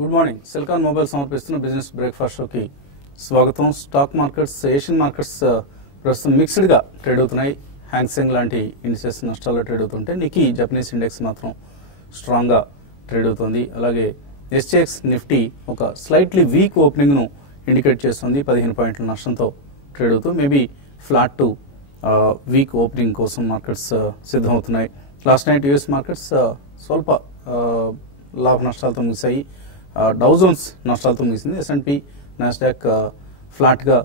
Good morning. Silicon mobile సమర్పిస్తున్న business breakfast షోకి స్వాగతం. స్టాక్ మార్కెట్స్, ఏషియన్ మార్కెట్స్ ప్రస్తుతం మిక్స్డ్ గా ట్రేడ్ అవుతున్నాయి. హ్యాంగ్సెంగ్ లాంటి ఇండిసెస్ నష్టాల్లో ట్రేడ్ అవుతుంటే నికీ జపనీస్ ఇండెక్స్ మాత్రం స్ట్రాంగ్ గా ట్రేడ్ అవుతుంది. అలాగే ఎస్జీఎక్స్ నిఫ్టీ ఒక స్లైట్లీ వీక్ ఓపెనింగ్ ను ఇండికేట్ చేస్తుంది. 15 పాయింట్ల నష్టంతో ట్రేడ్ అవుతూ maybe flat to weak opening కోసం మార్కెట్స్ సిద్ధమవుతున్నాయి. లాస్ట్ నైట్ యుఎస్ మార్కెట్స్ స్వల్ప లాభ నష్టాలతో ముగిశాయి. డౌ జోన్స్ నష్టాలతో ముగిసింది. S&P, నాస్డాక్ ఫ్లాట్ గా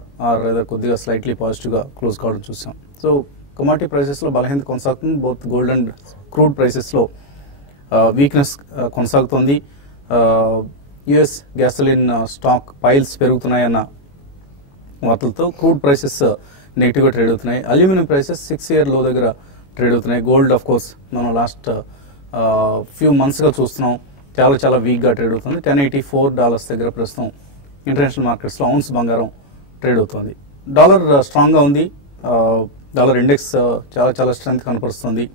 కొద్దిగా స్లైట్లీ పాజిటివ్ గా క్లోజ్ కావడం చూసాం. సో కమోడిటీ ప్రైసెస్ లో బలహీనత కొనసాగుతుంది. Both gold and crude prices లో వీక్నెస్ కొనసాగుతోంది. యుఎస్ గ్యాసోలిన్ స్టాక్ పైల్స్ పెరుగుతున్నాయన్న వార్తలతో క్రూడ్ ప్రైసెస్ నెగిటివ్ గా ట్రేడ్ అవుతున్నాయి. అల్యూమినియం ప్రైసెస్ 6 ఇయర్ లో దగ్గర ట్రేడ్ అవుతున్నాయి. గోల్డ్ ఆఫ్ కోర్స్ మనం లాస్ట్ ఫ్యూ మంత్స్ గా చూస్తున్నాం, చాలా వీక్ గా ట్రేడ్ అవుతుంది. $1084 దగ్గర ప్రస్తుతం ఇంటర్నేషనల్ మార్కెట్స్ లో ఔన్స్ బంగారం ట్రేడ్ అవుతుంది. డాలర్ స్ట్రాంగ్ గా ఉంది. డాలర్ ఇండెక్స్ చాలా స్ట్రెంత్ కనపరుస్తుంది.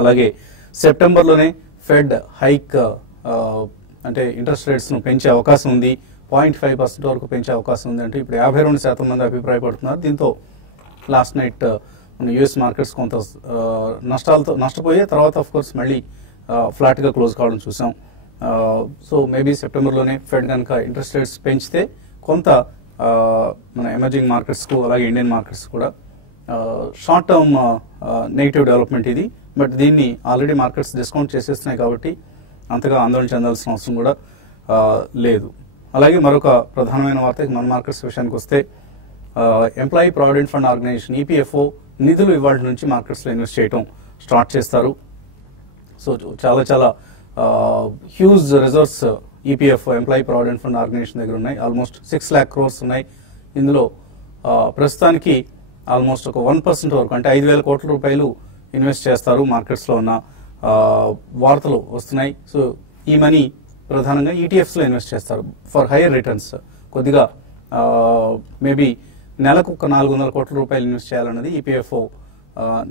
అలాగే సెప్టెంబర్ లోనే ఫెడ్ హైక్ అంటే ఇంట్రెస్ట్ రేట్స్ ను పెంచే అవకాశం ఉంది. 0.5% వరకు పెంచే అవకాశం ఉంది అంటే ఇప్పుడు 52% మంది అభిప్రాయపడుతున్నారు. దీంతో లాస్ట్ నైట్ యుఎస్ మార్కెట్స్ కొంత నష్టపోయే తర్వాత ఆఫ్ కోర్స్ మళ్ళీ ఫ్లాట్ గా క్లోజ్ కావడం చూసాం. సో మేబీ సెప్టెంబర్లోనే ఫెడ్ కనుక ఇంట్రెస్ట్ రేట్స్ పెంచితే కొంత మన ఎమర్జింగ్ మార్కెట్స్ కు అలాగే ఇండియన్ మార్కెట్స్ కూడా షార్ట్ టర్మ్ నెగిటివ్ డెవలప్మెంట్ ఇది. బట్ దీన్ని ఆల్రెడీ మార్కెట్స్ డిస్కౌంట్ చేసేస్తున్నాయి కాబట్టి అంతగా ఆందోళన చెందాల్సిన అవసరం కూడా లేదు. అలాగే మరొక ప్రధానమైన వార్త మన మార్కెట్స్ విషయానికి వస్తే employee provident fund organisation EPFO నిధులు ఇవాళ నుంచి మార్కెట్స్ లో ఇన్వెస్ట్ చేయడం స్టార్ట్ చేస్తారు. సో చాలా huge reserves EPFO employee provident fund organisation దగ్గర ఉన్నాయి. ఆల్మోస్ట్ 6 lakh crores ఉన్నాయి. ఇందులో ప్రస్తుతానికి ఆల్మోస్ట్ ఒక 1% వరకు అంటే 5,000 కోట్ల రూపాయలు ఇన్వెస్ట్ చేస్తారు మార్కెట్స్ లో ఉన్న వార్తలు వస్తున్నాయి. సో ఈ మనీ ప్రధానంగా ETFs లో ఇన్వెస్ట్ చేస్తారు ఫర్ హైయర్ రిటర్న్స్. కొద్దిగా మేబీ నెలకు ఒక 400 కోట్ల రూపాయలు ఇన్వెస్ట్ చేయాలన్నది EPFO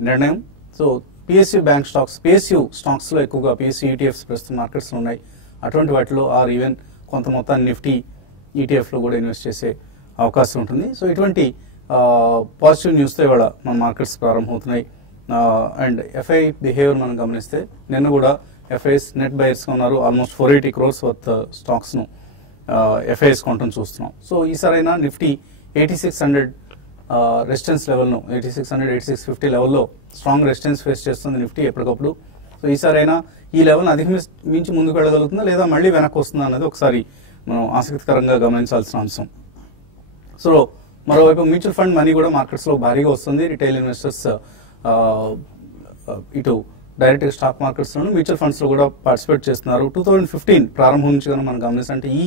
నిర్ణయం. So PSU bank stocks, PSU stocks లో ఎక్కువగా PSU ETFs ప్రస్తుతం మార్కెట్స్ లో ఉన్నాయి. అటువంటి వాటిలో ఆర్ ఈవెన్ కొంత మొత్తాన్ని నిఫ్టీ ETF లో కూడా ఇన్వెస్ట్ చేసే అవకాశం ఉంటుంది. సో ఇటువంటి పాజిటివ్ న్యూస్ తో ఇవాళ మన మార్కెట్స్ ప్రారంభమవుతున్నాయి. అండ్ FI బిహేవియర్ మనం గమనిస్తే నిన్న కూడా FIs నెట్ బయర్స్ గా ఉన్నారు. ఆల్మోస్ట్ 480 crores వర్త్ స్టాక్స్ ను FIs కొనడం చూస్తున్నాం. సో ఈసారైనా నిఫ్టీ 8600 రెసిస్టెన్స్ లెవెల్ ను 8600, 8650 లెవెల్లో స్ట్రాంగ్ రెసిస్టెన్స్ ఫేస్ చేస్తుంది నిఫ్టీ ఎప్పటికప్పుడు. సో ఈసారైనా ఈ లెవెల్ అధిగమించి ముందుకు వెళ్ళగలుగుతుందా లేదా మళ్ళీ వెనక్కి వస్తుందా అన్నది ఒకసారి మనం ఆసక్తికరంగా గమనించాల్సిన అంశం. సో మరోవైపు మ్యూచువల్ ఫండ్ మనీ కూడా మార్కెట్స్ లో భారీగా వస్తుంది. రిటైల్ ఇన్వెస్టర్స్ ఇటు డైరెక్ట్ స్టాక్ మార్కెట్స్ లోను మ్యూచువల్ ఫండ్స్ లో కూడా పార్టిసిపేట్ చేస్తున్నారు. 2015 ప్రారంభం నుంచి కనుక మనం గమనిస్తే అంటే ఈ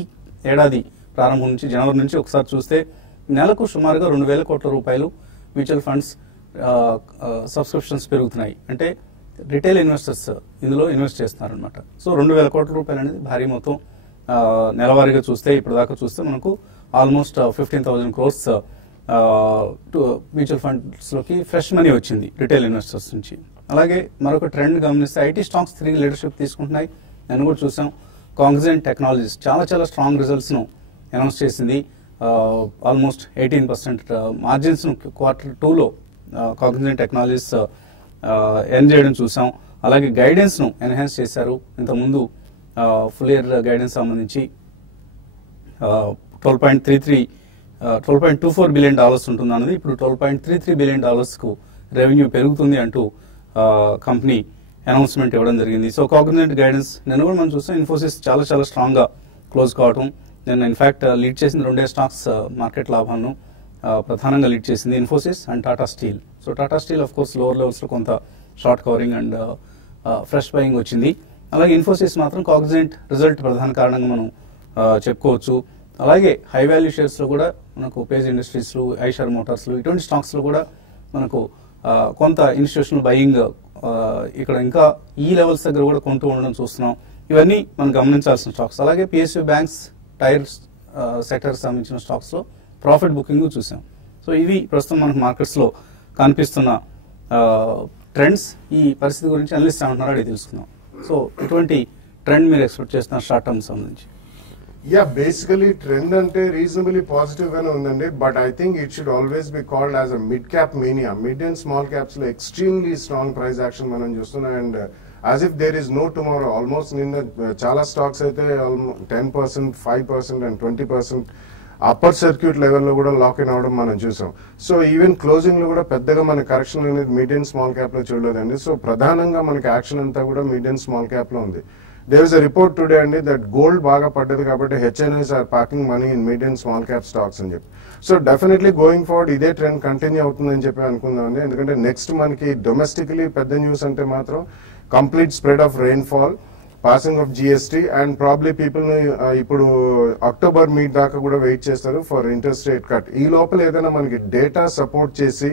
ఏడాది ప్రారంభం నుంచి జనవరి నుంచి ఒకసారి చూస్తే నెలకు సుమారుగా 2,000 కోట్ల రూపాయలు మ్యూచువల్ ఫండ్స్ సబ్స్క్రిప్షన్స్ పెరుగుతున్నాయి. అంటే రిటైల్ ఇన్వెస్టర్స్ ఇందులో ఇన్వెస్ట్ చేస్తున్నారు అనమాట. సో 2,000 కోట్ల రూపాయలు అనేది భారీ మొత్తం. నెలవారీగా చూస్తే ఇప్పటిదాకా చూస్తే మనకు ఆల్మోస్ట్ 15,000 crores మ్యూచువల్ ఫండ్స్ లోకి ఫ్రెష్ మనీ వచ్చింది రిటైల్ ఇన్వెస్టర్స్ నుంచి. అలాగే మరొక ట్రెండ్ గమనిస్తే ఐటీ స్టాక్స్ తిరిగి లీడర్షిప్ తీసుకుంటున్నాయి. నేను కూడా చూసాం. కాగ్నిజెంట్ టెక్నాలజీస్ చాలా స్ట్రాంగ్ రిజల్ట్స్ ను అనౌన్స్ చేసింది. ఆల్మోస్ట్ 18% మార్జిన్స్ ను Q2 లో కాగ్నిజెంట్ టెక్నాలజీస్ ఎర్న్ చేయడం చూసాం. అలాగే గైడెన్స్ ను ఎన్హాన్స్ చేశారు. ఇంతకుముందు ఫుల్ ఇయర్ గైడెన్స్ సంబంధించి $12.24 billion ఉంటుంది అన్నది ఇప్పుడు $12.33 billion కు రెవెన్యూ పెరుగుతుంది అంటూ కంపెనీ అనౌన్స్మెంట్ ఇవ్వడం జరిగింది. సో కాగ్నిజెంట్ గైడెన్స్ నిన్న కూడా మనం చూస్తాం. ఇన్ఫోసిస్ చాలా స్ట్రాంగ్ గా క్లోజ్ కావడం. నిన్న ఇన్ఫాక్ట్ లీడ్ చేసిన 2 స్టాక్స్ మార్కెట్ లాభాలను ప్రధానంగా లీడ్ చేసింది, Infosys and Tata steel. So Tata steel of course lower levels లో కొంత short covering and fresh buying వచ్చింది. అలాగే ఇన్ఫోసిస్ మాత్రం కాగ్నిజెంట్ రిజల్ట్ ప్రధాన కారణంగా మనం చెప్పుకోవచ్చు. అలాగే హై వాల్యూ షేర్స్ లో కూడా మనకు పేజ్ ఇండస్ట్రీస్ లు, ఐషర్ మోటార్స్ లు ఇటువంటి స్టాక్స్ లో కూడా మనకు కొంత ఇన్స్టిట్యూషనల్ బయింగ్ ఇక్కడ ఇంకా ఈ లెవెల్స్ దగ్గర కూడా కొంటూ ఉండడం చూస్తున్నాం. ఇవన్నీ మనం గమనించాల్సిన స్టాక్స్. అలాగే PSU బ్యాంక్స్, టైర్ సెక్టర్ సంబంధించిన స్టాక్స్ లో ప్రాఫిట్ బుకింగ్ చూసాం. సో ఇవి ప్రస్తుతం మనకు మార్కెట్స్ లో కనిపిస్తున్న ట్రెండ్స్. ఈ పరిస్థితి గురించి అనలిస్ట్ ఏమంటున్నారో అడిగి తెలుసుకుందాం. సో ఇటువంటి ట్రెండ్ మీరు ఎక్స్పెక్ట్ చేస్తున్నారు షార్ట్ టర్మ్ సంబంధించి? యా, బేసికలీ ట్రెండ్ అంటే రీజనబుల్లీ పాజిటివ్ గానే ఉందండి. But I think it should always be called as a mid cap mania. Mid and small caps లో ఎక్స్ట్రీమ్లీ స్ట్రాంగ్ ప్రైస్ యాక్షన్ మనం చూస్తున్నాం. And as if there is no tomorrow, almost నిన్న చాలా stocks అయితే 10%, 5% and 20% upper circuit లెవెల్లో కూడా lock in అవడం మనం చూసాం. సో ఈవెన్ క్లోజింగ్ లో కూడా పెద్దగా మన కరెక్షన్ అనేది మిడ్ అండ్ స్మాల్ క్యాప్ లో చూడలేదండి. సో ప్రధానంగా మనకి యాక్షన్ అంతా కూడా మిడ్ అండ్ స్మాల్ క్యాప్ లో ఉంది. There is a report today అండి దట్ గోల్డ్ బాగా పడ్డది కాబట్టి HNIs are parking money in mid and small cap stocks అని చెప్పి. సో డెఫినెట్లీ గోయింగ్ ఫార్వర్డ్ ఇదే ట్రెండ్ కంటిన్యూ అవుతుందని చెప్పి అనుకుందామండి. ఎందుకంటే నెక్స్ట్ మనకి డొమెస్టికలీ పెద్ద న్యూస్ అంటే మాత్రం complete spread of rainfall, passing of GST and probably people ఇప్పుడు అక్టోబర్ మీట్ దాకా కూడా వెయిట్ చేస్తారు ఫర్ ఇంట్రెస్ట్ రేట్ కట్. ఈ లోపల ఏదైనా మనకి డేటా సపోర్ట్ చేసి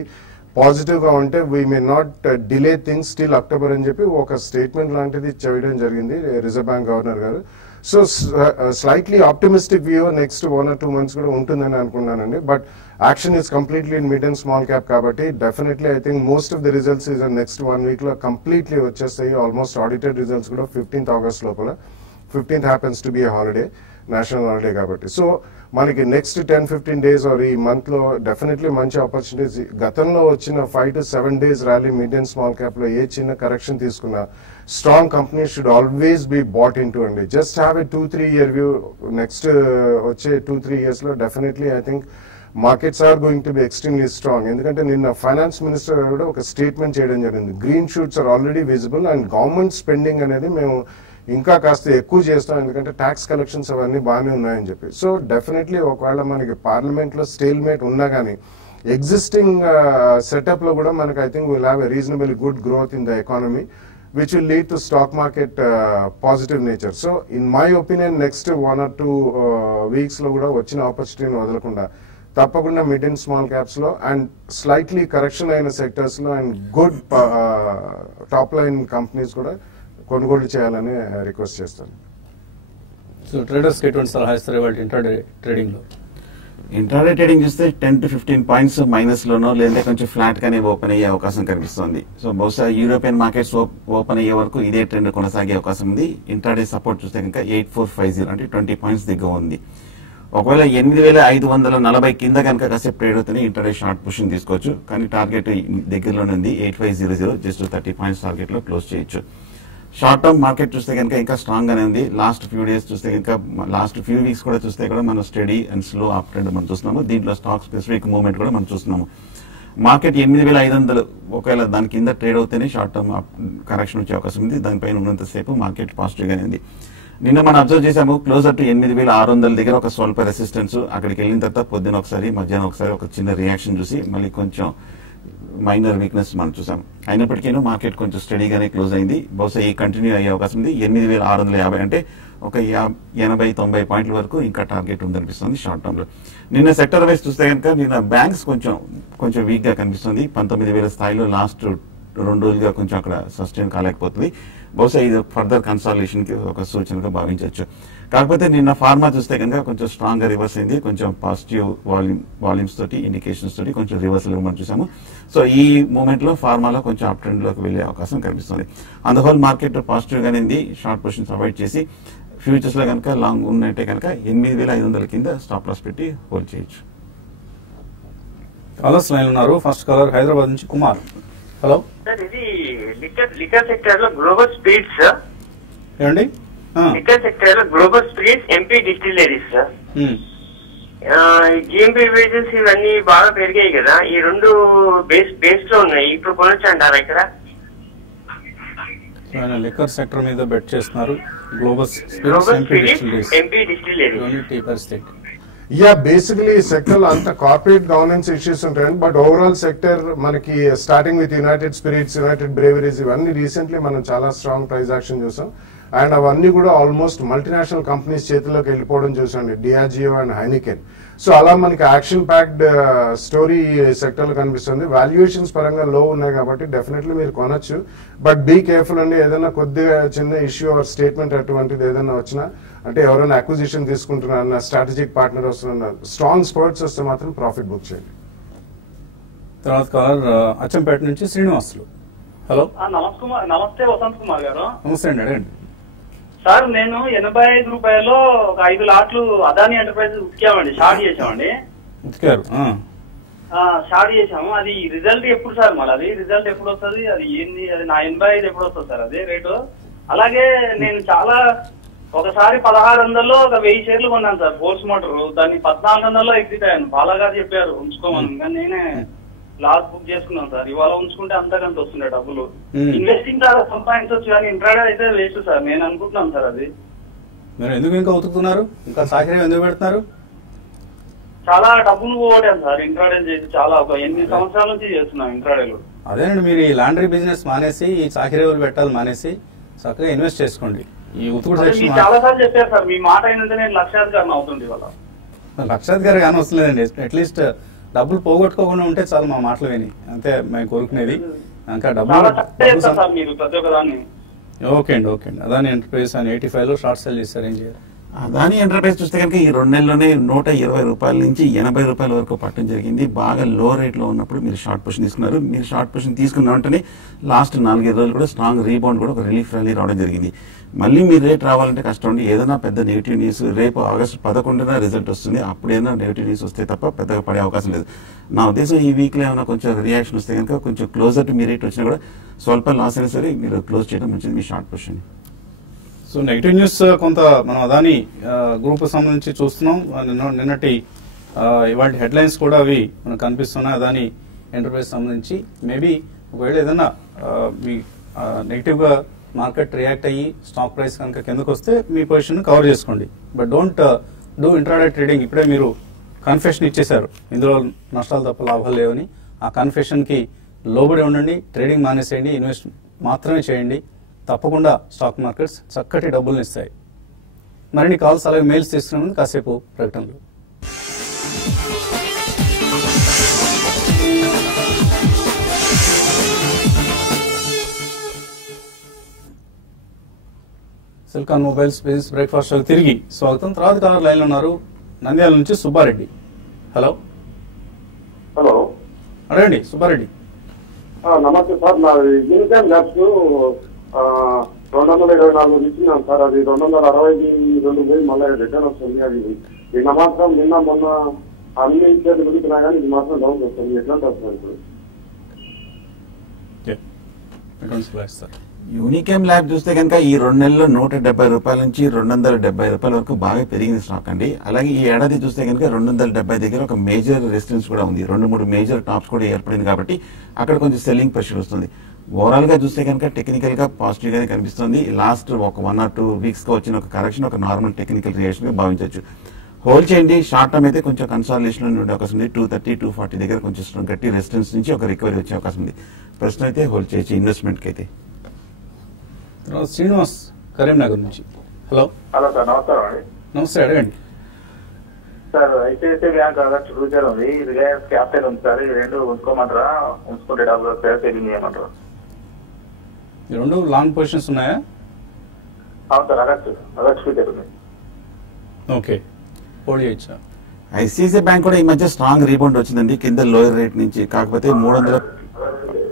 పాజిటివ్ గా ఉంటే we may not delay things still October అని చెప్పి ఒక స్టేట్మెంట్ లాంటిది చేయడం జరిగింది రిజర్వ్ బ్యాంక్ గవర్నర్ గారు. So slightly optimistic view next 1 or 2 months కూడా ఉంటుందని అనుకున్నానండి. But action is completely in mid and small cap కాబట్టి definitely I think most of the results is next 1 week లో కంప్లీట్లీ వచ్చేస్తాయి. ఆల్మోస్ట్ ఆడిటెడ్ రిజల్ట్స్ కూడా 15th August లోపల. 15th happens to be a holiday, national holiday కాబట్టి. So మనకి next 10-15 days or ఈ month లో definitely మంచి ఆపర్చునిటీస్. గతంలో వచ్చిన 5 to 7 days rally mid and small cap లో ఏ చిన్న కరెక్షన్ తీసుకున్నా strong companies should always be bought in to అండి. Just have a 2-3 year view. Next వచ్చే 2-3 years లో definitely I think markets are going to be extremely strong. ఎందుకంటే నిన్న finance minister కూడా ఒక స్టేట్మెంట్ చేయడం జరిగింది. Green shoots are already visible and government spending అనేది మేము ఇంకా కాస్త ఎక్కువ చేస్తాం ఎందుకంటే ట్యాక్స్ కలెక్షన్స్ అవన్నీ బాగానే ఉన్నాయని చెప్పి. సో డెఫినెట్లీ ఒకవేళ మనకి పార్లమెంట్ లో స్టేల్ మేట్ ఉన్నా కానీ ఎగ్జిస్టింగ్ సెటప్ లో కూడా మనకి I think will have a reasonable good growth in the economy which will lead to stock market positive nature. So in my opinion next 1 or 2 weeks లో కూడా వచ్చిన ఆపర్చునిటీని వదలకుండా తప్పకుండా మిడ్ అండ్ స్మాల్ క్యాప్స్ లో and slightly correction అయిన sectors లో and good top line companies కూడా కొనుగోలు చేయాలని రిక్వెస్ట్ చేస్తాను. సో ట్రేడర్స్ ఎటువంటి సలహా ఇస్తారు ఇవాళ ఇంట్రాడే ట్రేడింగ్ లో? ఇంట్రాడే ట్రేడింగ్ చూస్తే 10 to 15 points మైనస్ లోనో లేదా కొంచెం ఫ్లాట్ గానే ఓపెన్ అయ్యే అవకాశం కనిపిస్తుంది. సో బహుశా యూరోపియన్ మార్కెట్స్ ఓపెన్ అయ్యే వరకు ఇదే ట్రెండ్ కొనసాగే అవకాశం ఉంది. ఇంట్రాడే సపోర్ట్ చూస్తే కనుక 8450 అంటే 20 points దగ్గర ఉంది. ఒకవేళ 8540 కింద కనుక కాసేపు ట్రేడ్ అవుతుంది ఇంట్రాడే షార్ట్ పుషింగ్ తీసుకోవచ్చు. కానీ టార్గెట్ దగ్గరలోనే ఉంది 8500, జస్ట్ 30 points టార్గెట్ లో క్లోజ్ చేయొచ్చు. షార్ట్ టర్మ్ మార్కెట్ చూస్తే కనుక ఇంకా స్ట్రాంగ్ గానే ఉంది. లాస్ట్ ఫ్యూ డేస్ చూస్తే కనుక లాస్ట్ ఫ్యూ వీక్స్ కూడా చూస్తే కూడా మనం study and slow up trend మనం చూస్తున్నాము. దీంట్లో స్టాక్ స్పెసిఫిక్ మూవ్మెంట్ కూడా మనం చూస్తున్నాము. మార్కెట్ 8500 ఒకవేళ దాని కింద ట్రేడ్ అవుతేనే షార్ట్ టర్మ్ కరెక్షన్ వచ్చే అవకాశం ఉంది. దానిపైన ఉన్నంతసేపు మార్కెట్ పాజిటివ్ గానే ఉంది. నిన్న మనం అబ్జర్వ్ చేసాము క్లోజర్ టు 8600 దగ్గర ఒక స్వల్ప రెసిస్టెన్స్. అక్కడికి వెళ్ళిన తర్వాత పొద్దున ఒకసారి మధ్యాహ్నం ఒకసారి ఒక చిన్న రియాక్షన్ చూసి మళ్ళీ కొంచెం మైనర్ వీక్నెస్ మనం చూసాం. అయినప్పటికీ మార్కెట్ కొంచెం స్టడీగానే క్లోజ్ అయింది. బహుశా ఈ కంటిన్యూ అయ్యే అవకాశం ఉంది. 8650 అంటే ఒక 80-90 పాయింట్ల వరకు ఇంకా టార్గెట్ ఉందనిపిస్తుంది షార్ట్ టర్మ్ లో. నిన్న సెక్టర్ వైజ్ చూస్తే కనుక నిన్న బ్యాంక్స్ కొంచెం వీక్ గా కనిపిస్తుంది. 19,000 స్థాయిలో లాస్ట్ 2 రోజులుగా కొంచెం అక్కడ సస్టైన్ కాలేకపోతుంది. బహుశా ఇది ఫర్దర్ కన్సాలిడేషన్ కి ఒక సూచనగా భావించవచ్చు. కాకపోతే నిన్న ఫార్మా చూస్తే కనుక కొంచెం స్ట్రాంగ్ గా రివర్స్ అయింది. కొంచెం పాజిటివ్ వాల్యూమ్స్ తోటి ఇండికేషన్స్ తోటి కొంచెం రివర్సల్ మనం చూసాము. సో ఈ మూమెంట్ లో ఫార్మాలో కొంచెం అప్ ట్రెండ్ లోకి వెళ్లే అవకాశం కనిపిస్తుంది. అండ్ హోల్ మార్కెట్ పాజిటివ్ గానే ఉంది. షార్ట్ పొజిషన్స్ అవాయిడ్ చేసి ఫ్యూచర్స్ లో కనుక లాంగ్ ఉన్నట్టే కనుక 8500 కింద స్టాప్ లాస్ పెట్టి హోల్డ్ చేయొచ్చు. కాలర్స్ లైన్ ఉన్నారు. ఫస్ట్ కాలర్ హైదరాబాద్ నుంచి కుమార్. హలో సార్, ఇది లిక్కర్ సెక్టర్ లో గ్లోబల్ స్పిరిట్స్ ఏమండి? లిక్కర్ సెక్టర్ లో global spirits MP distilleries sir, GMP bases ఇవన్నీ బాగా పెరిగాయి కదా, ఈ రెండు బేస్ లో ఉన్నాయి. ఇప్పుడు కొనొచ్చు అంటారా ఇక్కడ? లిక్కర్ సెక్టర్ మీద బెట్ చేస్తున్నారు. Global spirits MP distilleries. Yeah, basically sector లో అంత కార్పొరేట్ గవర్నెన్స్ ఇష్యూస్ ఉంటాయండి. బట్ ఓవరాల్ సెక్టర్ మనకి starting with United spirits, United breweries ఇవన్నీ రీసెంట్లీ మనం చాలా స్ట్రాంగ్ ప్రైస్ యాక్షన్ చూసాం. అండ్ అవన్నీ కూడా ఆల్మోస్ట్ మల్టీనేషనల్ కంపెనీస్ చేతిలోకి వెళ్ళిపోవడం చూసండి, డియాజియో అండ్ హైనికెన్. సో అలా మనకి యాక్షన్ ప్యాక్డ్ స్టోరీ సెక్టర్ లో కనిపిస్తుంది. వాల్యుయేషన్స్ పరంగా లో ఉన్నాయి కాబట్టి డెఫినెట్లీ మీరు కొనొచ్చు. బట్ బీ కేర్ఫుల్ అండి. ఏదైనా కొద్దిగా చిన్న ఇష్యూ ఆర్ స్టేట్మెంట్ అటువంటిది ఏదైనా వచ్చినా, అంటే ఎవరైనా అక్విజిషన్ తీసుకుంటున్నా, స్ట్రాటజిక్ పార్ట్నర్ వస్తున్నా, స్ట్రాంగ్ స్పర్ట్స్ వస్తే మాత్రం ప్రాఫిట్ బుక్ చేయండి. తర్వాత కాలర్ అచ్చంపేట నుంచి శ్రీనివాసులు. హలో నమస్తే వసంత్ కుమార్ గారు. నమస్తే అండి, అడగండి. సార్ నేను 85 రూపాయలు ఒక 5 లాట్లు అదాని ఎంటర్ప్రైజ్ ఉతికామండి, షార్ట్ చేసామండి. ఉతికారు. షార్ట్ చేసాము. అది రిజల్ట్ ఎప్పుడు సార్? మళ్ళీ అది రిజల్ట్ ఎప్పుడు వస్తుంది? అది ఏంది? అది నా 85 ఎప్పుడు వస్తుంది సార్ అదే రేటు? అలాగే నేను చాలా ఒకసారి 1600లో ఒక 1000 షేర్లు కొన్నాను సార్ ఫోర్స్ మోటార్. దాన్ని 1400లో ఎగ్జిట్ అయ్యాను. బాలాగారు చెప్పారు ఉంచుకోమని, కానీ నేనే లాస్ బుక్ చేసుకున్నాను సార్. ఇవాళ ఉంచుకుంటే అంతకంత వస్తుండే డబ్బులు. ఇన్వెస్టింగ్ ద్వారా సంపాదించవచ్చు కానీ ఇంట్రాడే అయితే వేస్ట్ సార్ నేను అనుకుంటున్నాను సార్. అది మీరు ఎందుకు ఇంకా ఉతుకుతున్నారు? ఇంకా సాకిరేం ఎందుకు పెడుతున్నారు? చాలా డబ్బులు పోగొట్టాను సార్ ఇంట్రాడే చేసి. చాలా ఒక 8 సంవత్సరాల నుంచి చేస్తున్నాను ఇంట్రాడేలో. అదేనండి, మీరు ఈ లాండ్రీ బిజినెస్ మానేసి ఈ సాకిరేవులు పెట్టాలి మానేసి చక్కగా ఇన్వెస్ట్ చేసుకోండి. ఈ ఉతుకుడు సెక్షన్ చాలా సార్లు చెప్పారు సార్. మీ మాట అయినంటే నేను లక్షాధికారిని అవుతుంది ఇవాళ. లక్షాధికారి కానీ వస్తలేదండి. అట్లీస్ట్ డబ్బులు పోగొట్టుకోకుండా ఉంటే చాలు మా మాటలు విని, అంతే మేము కోరుకునేది. ఇంకా ఓకే అండి. అదాని ఎంటర్ప్రైజ్ అని 85లో షార్ట్ సెల్ చేస్తారు, ఏం చేయాలి? అదాని ఎంటర్ప్రైజ్ చూస్తే కనుక ఈ 2 నెలల్లోనే 120 రూపాయల నుంచి 80 రూపాయల వరకు పట్టడం జరిగింది. బాగా లో రేట్ లో ఉన్నప్పుడు మీరు షార్ట్ పొజిషన్ తీసుకున్నారు. మీరు షార్ట్ పొజిషన్ తీసుకున్న వెంటనే లాస్ట్ 4-5 రోజులు కూడా స్ట్రాంగ్ రీబౌండ్ కూడా ఒక రిలీఫ్ ర్యాలీ రావడం జరిగింది. మళ్ళీ మీ రేట్ రావాలంటే కష్టం అండి. ఏదైనా పెద్ద నెగిటివ్ న్యూస్ రేపు ఆగస్టు 11న రిజల్ట్ వస్తుంది, అప్పుడైనా నెగిటివ్ న్యూస్ వస్తే తప్ప పెద్దగా పడే అవకాశం లేదు. నా ఉద్దేశం ఈ వీక్ లో ఏమైనా కొంచెం రియాక్షన్ వస్తే కనుక కొంచెం క్లోజర్ టు మీ రేట్ వచ్చినా కూడా స్వల్ప లాస్ అయినా సరే మీరు క్లోజ్ చేయడం మంచిది మీ షార్ట్ పొజిషన్. సో నెగిటివ్ న్యూస్ కొంత మనం అదాని గ్రూప్ సంబంధించి చూస్తున్నాం. నిన్నటి ఇవాళ హెడ్లైన్స్ కూడా అవి మనకు కనిపిస్తున్నాయి అదాని ఎంటర్ప్రైజ్ సంబంధించి. మేబీ ఒకవేళ ఏదైనా నెగిటివ్ గా మార్కెట్ రియాక్ట్ అయ్యి స్టాక్ ప్రైస్ కనుక కిందకు వస్తే మీ పొజిషన్ కవర్ చేసుకోండి. But don't do intraday trading. ఇప్పుడే మీరు కన్ఫెషన్ ఇచ్చేశారు ఇందులో నష్టాలు తప్ప లాభాలు లేవని. ఆ కన్ఫెషన్ కి లోబడి ఉండండి, ట్రేడింగ్ మానేసేయండి, ఇన్వెస్ట్ మాత్రమే చేయండి. తప్పకుండా స్టాక్ మార్కెట్స్ చక్కటి డబ్బులను ఇస్తాయి. మరిన్ని కాల్స్ అలాగే మెయిల్స్ తీసుకునే ముందు కాసేపు ప్రకటనలు. సిల్కాన్ మొబైల్స్ బిజినెస్ బ్రేక్ఫాస్ట్ షోకి తిరిగి స్వాగతం. తర్వాత కాలర్ లైన్ లో ఉన్నారు, నంద్యాల నుంచి సుబ్బారెడ్డి. హలో అడగండి సుబ్బారెడ్డి. నమస్తే సార్. నాది యూనికాన్ ల్యాబ్స్ 224 ఇచ్చినాను సార్. అది 262 పోయి మళ్ళీ రిటర్న్ వస్తుంది. అది నిన్న మాత్రం మొన్న అన్ని ఇచ్చేది గురించినా కానీ ఇది మాత్రం డౌన్ వస్తుంది. ఎట్లాంటి వస్తుంది ఇప్పుడు? యూనికేమ్ ల్యాబ్ చూస్తే కనుక ఈ 2 నెలల్లో 170 రూపాయల నుంచి 270 రూపాయల వరకు బాగా పెరిగింది స్టాక్ అండి. అలాగే ఈ ఏడాది చూస్తే కనుక 270 దగ్గర ఒక మేజర్ రెసిస్టెన్స్ కూడా ఉంది. 2-3 మేజర్ టాప్స్ కూడా ఏర్పడింది కాబట్టి అక్కడ కొంచెం సెల్లింగ్ ప్రెషర్ వస్తుంది. ఓవరాల్ గా చూస్తే కనుక టెక్నికల్ గా పాజిటివ్ గానే కనిపిస్తుంది. లాస్ట్ ఒక 1 or 2 వీక్స్ గా వచ్చిన ఒక కరెక్షన్ ఒక నార్మల్ టెక్నికల్ రియాక్షన్ గా భావించవచ్చు. హోల్డ్ చేయండి. షార్ట్ టర్మ్ అయితే కొంచెం కన్సాలిడేషన్ ఉండే అవకాశం ఉంది. 230-240 దగ్గర కొంచెం గట్టి రెసిస్టెన్స్ నుంచి ఒక రికవరీ వచ్చే అవకాశం ఉంది. ప్రస్తుతం అయితే హోల్డ్ చేయొచ్చు ఇన్వెస్ట్మెంట్ కి అయితే. శ్రీనివాస్ కరీంనగర్ నుంచి. హలో హలో సార్, నమస్కారం అండి. నమస్తే, అడగండి sir. ICICI bank August future ఉంది, రిలయన్స్ క్యాపిటల్ ఉంది సార్. ఈ రెండు ఉంచుకోమంటారా? ఉంచుకుంటే డబ్బులు వస్తాయా? సేవింగ్ చేయమంటారా? ఈ రెండు లాంగ్ పొజిషన్స్ ఉన్నాయా? అవును సార్, ఆగస్టు ఫ్యూచర్ ఉంది. ఓకే, హోల్డ్ చేయొచ్చా? ఐసిఐసిఐ బ్యాంక్ కూడా ఈ మధ్య స్ట్రాంగ్ రీబౌండ్ వచ్చిందండి కింద లోయర్ రేట్ నుంచి. కాకపోతే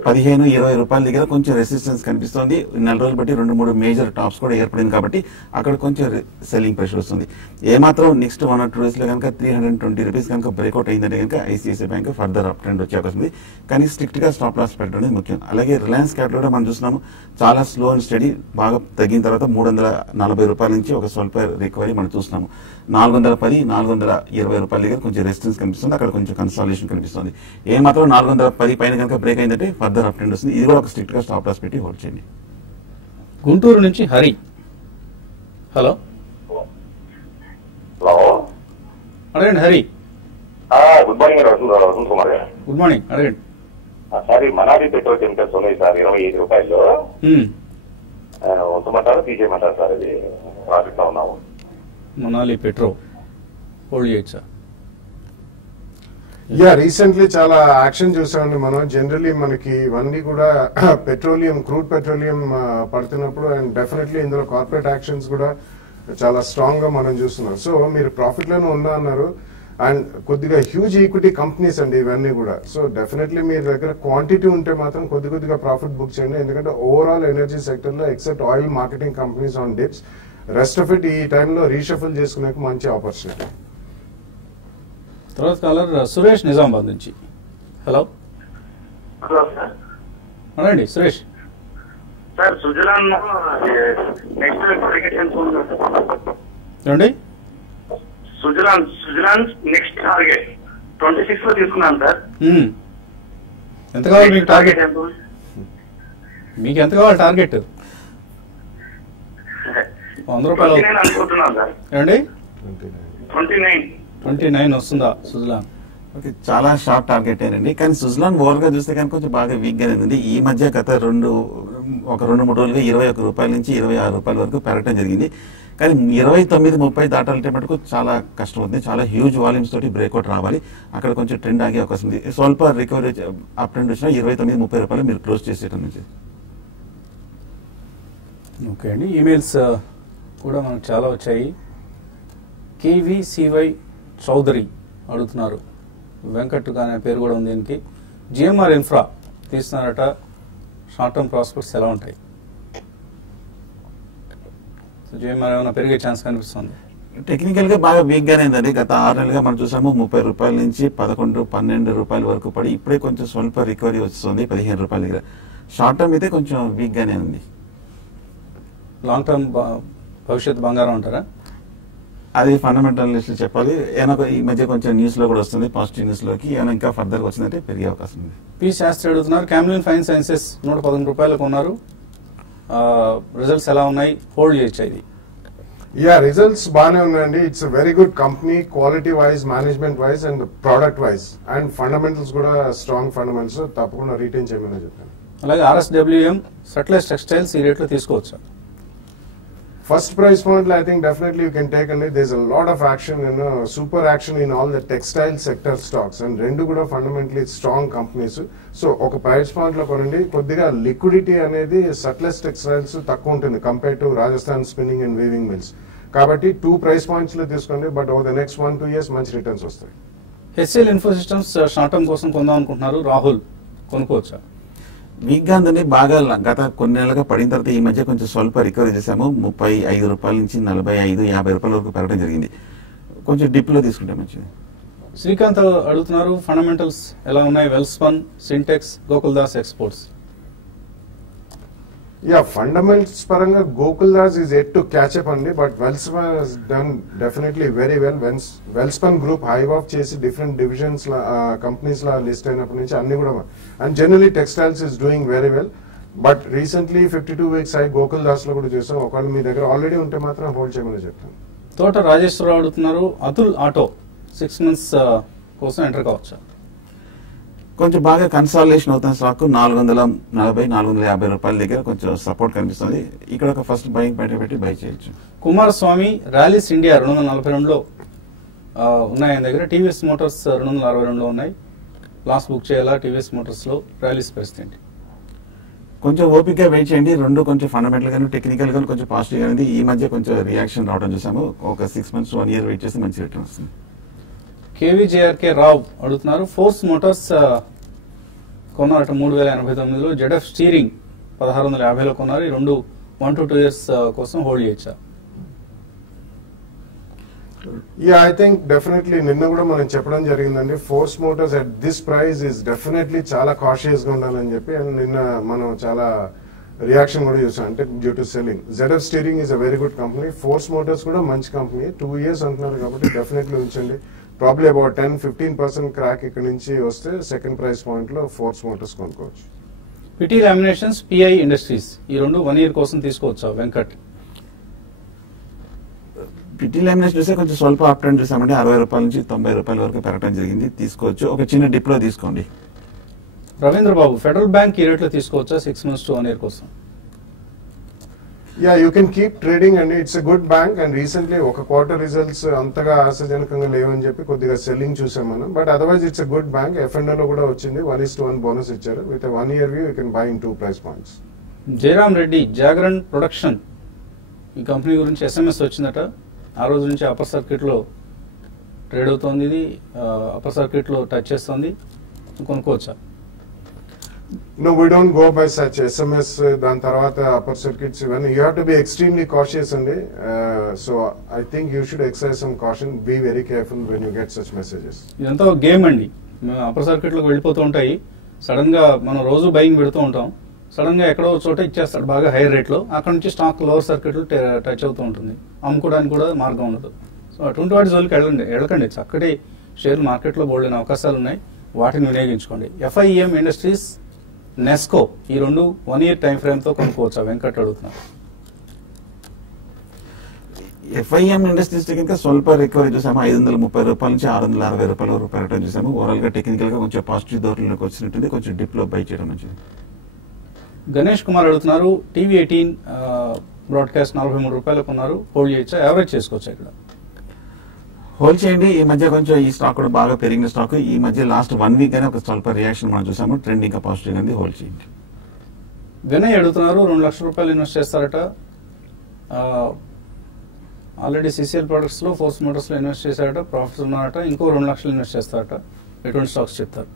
315-20 రూపాయల దగ్గర కొంచెం రెసిస్టెన్స్ కనిపిస్తుంది. 4 రోజులు బట్టి 2-3 మేజర్ టాప్స్ కూడా ఏర్పడింది కాబట్టి అక్కడ కొంచెం సెల్లింగ్ ప్రెషర్ వస్తుంది. ఏమాత్రం నెక్స్ట్ 1 or 2 డేస్ లో కనుక 320 రూపీస్ కనుక బ్రేక్అవుట్ అయిందంటే కనుక ICICI bank further up trend వచ్చే అవకాశం ఉంది. కానీ స్ట్రిక్ట్ గా స్టాప్ లాస్ పెట్టడం అనేది ముఖ్యం. అలాగే రిలయన్స్ క్యాపిటల్ కూడా మనం చూస్తున్నాము చాలా స్లో అండ్ స్టడీ బాగా తగ్గిన తర్వాత 340 రూపాయల నుంచి ఒక స్వల్ప రికవరీ మనం చూస్తున్నాము. 410-420 రూపాయల దగ్గర కొంచెం రెసిస్టెన్స్ కనిపిస్తుంది. అక్కడ కొంచెం కన్సాలిడేషన్ కనిపిస్తుంది. ఏమాత్రం 410 పైన కనుక బ్రేక్ అయిందంటే ఫర్దర్ అప్ ట్రెండ్ వస్తుంది. ఇది కూడా ఒక స్ట్రిక్ట్ గా స్టాప్ లాస్ పెట్టి హోల్డ్ చేయండి. గుంటూరు నుంచి హరి. హలో అడగండి Hari. Good morning Vasant Kumar. Good morning, అడగండి. సార్, ఈ మనాలి పెట్రోల్ కెమికల్స్ ఉన్నాయి సార్ 25 రూపాయలు. ఉంచమంటారా తీసేయమంటారు సార్? ఇది ప్రాఫిట్ లో ఉన్నాము. మనాలి పెట్రో హోల్డ్ చేయొచ్చా? రీసెంట్లీ చాలా యాక్షన్ చూసామండి మనం. జనరలీ మనకి ఇవన్నీ కూడా పెట్రోలియం, క్రూడ్ పెట్రోలియం పడుతున్నప్పుడు అండ్ డెఫినెట్లీ ఇందులో కార్పొరేట్ యాక్షన్స్ కూడా చాలా స్ట్రాంగ్ గా మనం చూస్తున్నాం. సో మీరు ప్రాఫిట్ లోనే ఉన్నా అన్నారు అండ్ కొద్దిగా హ్యూజ్ ఈక్విటీ కంపెనీస్ అండి ఇవన్నీ కూడా. సో డెఫినెట్లీ మీ దగ్గర క్వాంటిటీ ఉంటే మాత్రం కొద్దిగా ప్రాఫిట్ బుక్ చేయండి. ఎందుకంటే ఓవరాల్ ఎనర్జీ సెక్టర్ లో except oil marketing companies on dips rest of it ఈ టైంలో రీషఫుల్ చేసుకునే మంచి ఆపర్చునిటీ. తర్వాత కాలర్ సురేష్ నిజామాబాద్ నుంచి. Hello hello sir. అనండి Suresh. Sir Suzlon next target ఎంత ఉంది? ఏమండి? సుజలాన్ నెక్స్ట్ టార్గెట్ 26 లో తీసుకున్నాను సార్. ఎంత కావాలి మీకు టార్గెట్? ఎంత? మీకు ఎంత కావాలి టార్గెట్? 100 రూపాయలు అనుకుంటున్నాను సార్. ఏమండి? 29 వస్తుందా సుజలాన్? ఓకే, చాలా షార్ట్ టార్గెట్ ఏనండి. కానీ సుజలాన్ ఓవర్ గా చూస్తే కనుక కొంచెం బాగా వీక్ గానే ఉంది. ఈ మధ్య గత 2-3 రోజులుగా 21 రూపాయల నుంచి 26 రూపాయల వరకు పెరగడం జరిగింది. కానీ 29-30 దాటాలంటే మటుకు చాలా కష్టం ఉంది. చాలా హ్యూజ్ వాల్యూమ్స్ తోటి బ్రేక్అవుట్ రావాలి. అక్కడ కొంచెం ట్రెండ్ ఆగే అవకాశం ఉంది. స్వల్ప రికవరీ అప్ ట్రెండ్ వచ్చినా 29-30 రూపాయలు మీరు క్లోజ్ చేసేయడం నుంచి. ఓకే అండి. ఈమెయిల్స్ కూడా మనకు చాలా వచ్చాయి. KVCY చౌదరి అడుగుతున్నారు, వెంకట్ అనే పేరు కూడా ఉంది దీనికి. GMR ఇన్ఫ్రా తీస్తున్నారట, షార్ట్ టర్మ్ ప్రాస్పెక్ట్స్ ఎలా ఉంటాయి? GMR ఏమైనా పెరిగే ఛాన్స్ కనిపిస్తుంది? టెక్నికల్ గా బాగా వీక్ గానే ఉందండి. గత 6 నెలలుగా మనం చూసాము 30 రూపాయల నుంచి 11-12 రూపాయల వరకు పడి ఇప్పుడే కొంచెం స్వల్ప రికవరీ వస్తుంది 15 రూపాయల దగ్గర. షార్ట్ టర్మ్ అయితే కొంచెం వీక్ గానే ఉంది. లాంగ్ టర్మ్ భవిష్యత్ బంగారం అంటారా? అది ఫండమెంటలిస్ట్ చెప్పాలి. ఏమైనా ఈ మధ్య కొంచెం న్యూస్ లో కూడా వస్తుంది, పాజిటివ్ న్యూస్ లోకి ఏమైనా ఇంకా ఫర్దర్ వచ్చిందంటే పెరిగే అవకాశం ఉంది. పి శాస్త్రి అడుగుతున్నారు, క్యామ్లిన్ ఫైన్ సైన్సెస్ 111 రూపాయలకు ఉన్నారు, రిజల్ట్స్ ఎలా ఉన్నాయి, హోల్డ్ చేయొచ్చా ఇది? యా, రిజల్ట్స్ బాగానే ఉన్నాయండి. It's a very good company, quality wise, management wise and product wise and fundamentals కూడా స్ట్రాంగ్ ఫండమెంటల్స్. తప్పకుండా రీటైన్ చేయమని చెప్తాను. అలాగే RSWM సట్లెస్ టెక్స్టైల్స్ ఈ రేట్లో తీసుకోవచ్చా? First price point, I think definitely you can take, and there's a lot of action, super action in all the textile sector stocks, and rendu kuda fundamentally strong companies. So oka price point lo konandi koddiga liquidity anedi surplus textiles takku untundi compared to Rajasthan spinning and weaving mills. Kabatti 2 price points lo teesukondi, but over the next 1-2 years manchi returns vastayi. HCL Infosystems short term kosam kondaam anukuntunnaru, Rahul konukovacha? Week గా ఉందండి. బాగా గత కొన్ని నెలలుగా పడిన తర్వాత ఈ మధ్య కొంచెం స్వల్ప రికవరీ చేశాము. 35 రూపాయల నుంచి 45-50 రూపాయల వరకు పెరగడం జరిగింది. కొంచెం డిప్ లో తీసుకుంటే మంచిది. శ్రీకాంత్ అడుగుతున్నారు, ఫండమెంటల్స్ ఎలా ఉన్నాయి, Welspun, Sintex, Gokuldas exports? Yeah, fundamentals paranga Gokuldas is yet to catch up andi, but Welspun has done definitely very well. Welspun group hive off chesi different divisions la companies la list ainappadi nunchi anni kuda, and generally textiles is doing very well. But recently 52 weeks high Gokuldas lo kuda chesam. Okalu మీ దగ్గర already ఉంటే మాత్రం hold చేయమని చెప్తాను. తోట రాజేశ్వరరావు అడుగుతున్నారు, Atul auto 6 months కోసం enter కావచ్చా? కొంచెం బాగా కన్సాలిడేషన్ అవుతున్న స్టాక్ 440-450 రూపాయల దగ్గర కొంచెం సపోర్ట్ కనిపిస్తుంది. ఇక్కడ ఒక ఫస్ట్ బయింగ్ పెట్టి బై చేయొచ్చు. కుమారస్వామి ర్యాలీస్ ఇండియా 242లో ఉన్నాయి ఆయన దగ్గర. టీవీఎస్ మోటార్స్ 262లో ఉన్నాయి. లాస్ట్ బుక్ చేయాలా టీవీఎస్ మోటార్స్ లో? ర్యాలీస్ పరిస్థితి ఏంటి? కొంచెం ఓపిక వెయిట్ చేయండి. రెండు కొంచెం ఫండమెంటల్ గాను టెక్నికల్ గాను కొంచెం పాజిటివ్ గా ఉంది. ఈ మధ్య కొంచెం రియాక్షన్ రావడం చూసాము. ఒక 6 months 1 year వెయిట్ చేస్తే మంచి రిటర్న్ వస్తుంది. KVJRK రావ్ అడుగుతున్నారు, ఫోర్స్ మోటార్స్ కొన్నారట 3089లో. జెడ్ఎఫ్ స్టీరింగ్ 1650లో కొన్నారు. ఈ రెండు 1-2 years కోసం హోల్డ్ చేయొచ్చా? Yeah, I think definitely నిన్న కూడా మనం చెప్పడం జరిగిందండి, force Motors at this price is definitely చాలా కాషియస్ గా ఉండాలని చెప్పి. అండ్ నిన్న మనం చాలా రియాక్షన్ కూడా చూసాం, అంటే due to selling. ZF steering is a very good company. Force Motors కూడా మంచి కంపెనీ. 2 years అంటున్నారు కాబట్టి డెఫినెట్లీ ఉంచండి. ప్రాబ్లీ అబౌట్ 10-15% క్రాక్ ఇక్కడ నుంచి వస్తే సెకండ్ ప్రైస్ పాయింట్ లో ఫోర్స్ మోటార్స్ కొనుక్కోవచ్చు. పిటి లామినేషన్స్, PI ఇండస్ట్రీస్ ఈ రెండు 1 year కోసం తీసుకోవచ్చా వెంకట్? పిటి లామినేషన్ చూస్తే కొంచెం స్వల్ప అప్ ట్రెండ్ చూసామండి. 60 రూపాయల నుంచి 90 రూపాయల వరకు పెరగడం జరిగింది. తీసుకోవచ్చు. ఒక చిన్న డిప్ లో తీసుకోండి. రవీంద్ర బాబు, ఫెడరల్ బ్యాంక్ ఈ రేట్లో తీసుకోవచ్చా 6 months to 1 year కోసం? Yeah, you can keep trading అండి. It's a good bank. And recently ఒక క్వార్టర్ రిజల్ట్స్ అంతగా ఆశాజనకంగా లేవని చెప్పి కొద్దిగా సెల్లింగ్ చూసాం మనం. But otherwise it's a good bank. F&O లో కూడా వచ్చింది, 1:1 బోనస్ ఇచ్చారు. With 1 year view you can buy in 2 price points. Jayaram Reddy, Jagaran production ఈ కంపెనీ గురించి SMS వచ్చిందట. ఆ రోజు నుంచి అప్పర్ సర్క్యూట్ లో ట్రేడ్ అవుతోంది. ఇది అప్పర్ సర్క్యూట్ లో టచ్ చేస్తుంది, కొనుక్కోవచ్చా? No, we don't go by such SMS, దాని తర్వాత అప్పర్ సర్క్యూట్స్ ఇవన్నీ. You have to be extremely cautious అండి. So I think you should exercise some caution. Be very careful when you get such messages. ఇదంతా ఒక game అండి. Upper సర్క్యూట్లోకి వెళ్ళిపోతూ ఉంటాయి. Sudden గా మనం రోజు బయింగ్ పెడుతూ ఉంటాం. సడన్ గా ఎక్కడో చోట ఇచ్చేస్తాడు బాగా హై రేట్లో. అక్కడ నుంచి స్టాక్ లోవర్ సర్క్యూట్లు టచ్ అవుతూ ఉంటుంది. అమ్ముకోవడానికి కూడా మార్గం ఉండదు. సో అటువంటి వాటి జోలికి వెళ్ళకండి. చక్కటి షేర్లు మార్కెట్లో బోల్డైన అవకాశాలు ఉన్నాయి. వాటిని వినియోగించుకోండి. FIEM ఇండస్ట్రీస్, నెస్కో ఈ రెండు 1 year టైం ఫ్రేమ్ తో కొనుక్కోవచ్చా? వెంకట్ అడుగుతున్నారు. FIM ఇండస్ట్రీస్ కనుక స్వల్ప రికవరీ చూసాము. 530 రూపాయల నుంచి 660 రూపాయల రిటర్న్ చూసాము. ఓవరాల్ గా టెక్నికల్ గా కొంచెం పాజిటివ్ ధోరణిలోకి వచ్చినట్టుంది. కొంచెం డిప్ లో బై చేయడం మంచిది. గణేష్ కుమార్ అడుగుతున్నారు, TV18 బ్రాడ్కాస్ట్ 43 రూపాయలకు ఉన్నారు, హోల్డ్ చేయొచ్చా? యావరేజ్ చేసుకోవచ్చా? ఇక్కడ హోల్డ్ చేయండి. ఈ మధ్య కొంచెం ఈ స్టాక్ కూడా బాగా పెరిగిన స్టాక్. ఈ మధ్య లాస్ట్ 1 week గానే ఒక స్వల్ప రియాక్షన్ మనం చూసాము. ట్రెండ్ ఇంకా పాజిటివ్ గా ఉంది. హోల్డ్ చేయండి. వినయ్ అడుగుతున్నారు, 2 లక్షల రూపాయలు ఇన్వెస్ట్ చేస్తారట. ఆల్రెడీ CCL ప్రొడక్ట్స్ లో, ఫోర్స్ మోటార్స్ లో ఇన్వెస్ట్ చేశారట, ప్రాఫిట్స్ ఉన్నారట. ఇంకో 2 లక్షలు ఇన్వెస్ట్ చేస్తారట. ఎటువంటి స్టాక్స్ చెప్తారు?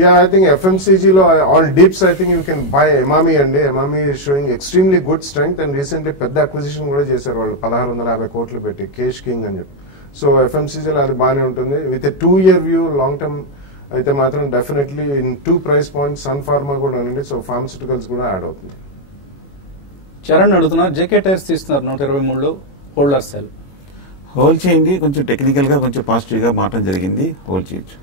Yeah, I think FMCG lo all dips, I think you can buy Emami and Emami is showing extremely good strength and recently పెద్ద acquisition కూడా చేశారు వాళ్ళు 1650 కోట్లు పెట్టి కేష్ కింగ్ అని చెప్పి. సో FMCG లో అది బాగానే ఉంటుంది. With a 2 year view long term అయితే మాత్రం definitely in 2 price points Sun Pharma కూడా ఉంది. సో ఫార్మస్యూటికల్స్ కూడా యాడ్ అవుతుంది. చరణ్ అడుగుతున్నారు, JK టైర్స్ తీస్తున్నారు 123లో, హోల్డర్ సెల్. హోల్డ్ చేయండి. కొంచెం టెక్నికల్ గా కొంచెం పాజిటివ్ గా మారడం జరిగింది. హోల్డ్ చేయొచ్చు.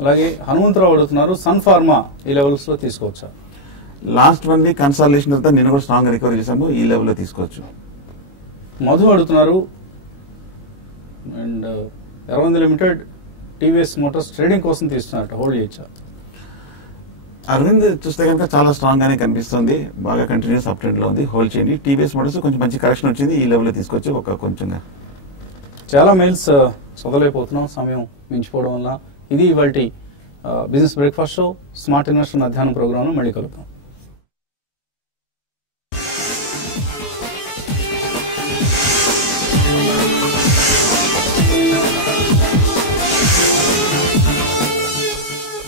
అలాగే హనుమంతరావు అడుగుతున్నారు, సన్ ఫార్మా ఈ లెవెల్స్ లో తీసుకోవచ్చా? లాస్ట్ 1 week కన్సాలిడేషన్ తర్వాత నిన్న కూడా స్ట్రాంగ్ రికవరీ చేసాము. ఈ లెవెల్ లో తీసుకోవచ్చు. మధు అడుగుతున్నారు, and Aravind limited TVS motors trading కోసం తీస్తున్నారట, హోల్డ్ చేయొచ్చా? అరవింద్ చూస్తే కనుక చాలా స్ట్రాంగ్ గానే కనిపిస్తుంది. బాగా కంటిన్యూస్ అప్ ట్రెండ్ లో ఉంది. హోల్డ్ చేయండి. TVS మోటార్స్ కొంచెం మంచి కరెక్షన్ వచ్చింది. ఈ లెవెల్ లో తీసుకోవచ్చు. ఒక కొంచెంగా చాలా మెయిల్స్ చదవలేకపోతున్నాం సమయం మించిపోవడం వల్ల. ఇది ఇవాల్టి business breakfast show. Smart investor మధ్యాహ్నం ప్రోగ్రామ్ మళ్ళీ కలుద్దాం.